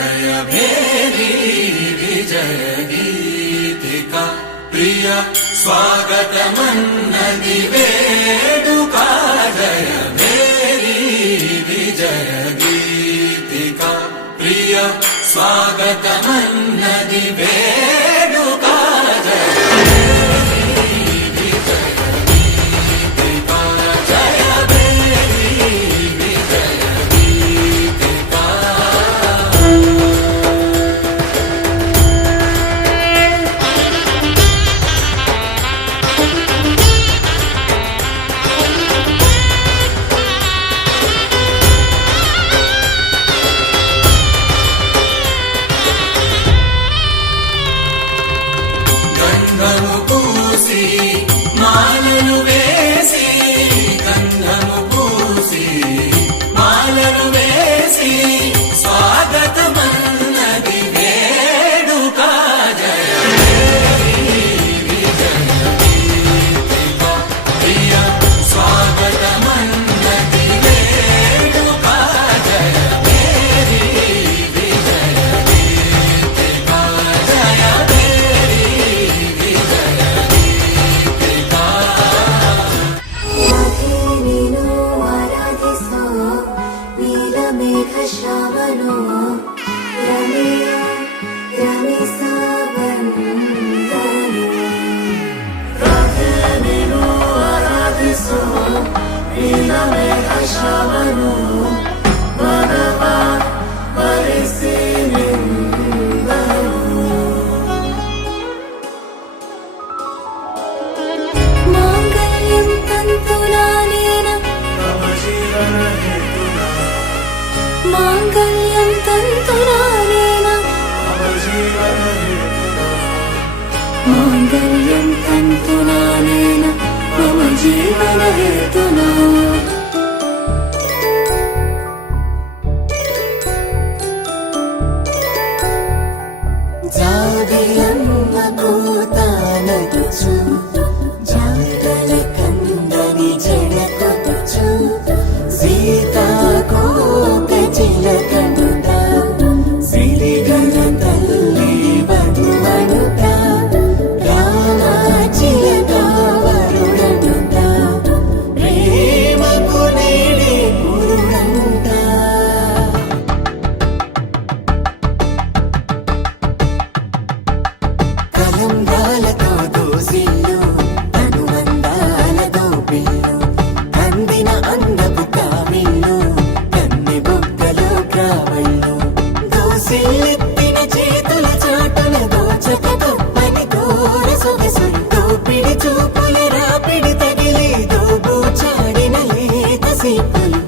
जय भेरी विजय गीतिका प्रिय स्वागतमन्नति वेडुका जय भेरी विजय गीतिका प्रिय स्वागतमन्नति वेडुका जय గంధము పూసి మాలలు వేసి గంధము పూసి మాలలు వేసి స్వాగతమన్నది వేడుక జయ విజయ గీతికా ప్రియ స్వాగతమన్నది వేడుక జయ మేరీ విజయ గీతికా జయ ಶ್ರಾವಣೋ ರಮೆಯ ರಮಿಸಾ ಬಂದನು ರಾಧೆ ನೀನು ಆರಾಧಿಸೋ ನೀಲಮೇಘ ಶ್ರಾವಣೋ ವನವ ವರಿಸಿ ನಿಂದನು ಮಾಂಗಲ್ಯಂ ತಂತುನಾನೇನ ಮಮ ಜೀವನ मांगल्यं तन्तुनानेन मम जीवन हेतुना मांगल्यं तन्तुनानेन मम जीवन हेतुना जादियम्म कोतानगुचु जाडल कंदनि जडकोचु सीता చిలకనుట సిరిగల తల్లి వధువనుట రామ చిలక వరుడనుట ప్రేమకు నేడే పురుడంట కలంబ్రాలతో దోసిల్లు అనుబంధాలతో పిల్లు అందిన అందపు కావిల్లు దోసిల్లెత్తిన చేతుల చాటుల దోచక తప్పని దూర సొగసులు దోపిడి చూపుల రాపిడి తగిలి దోబూచాడిన లేత సీపులు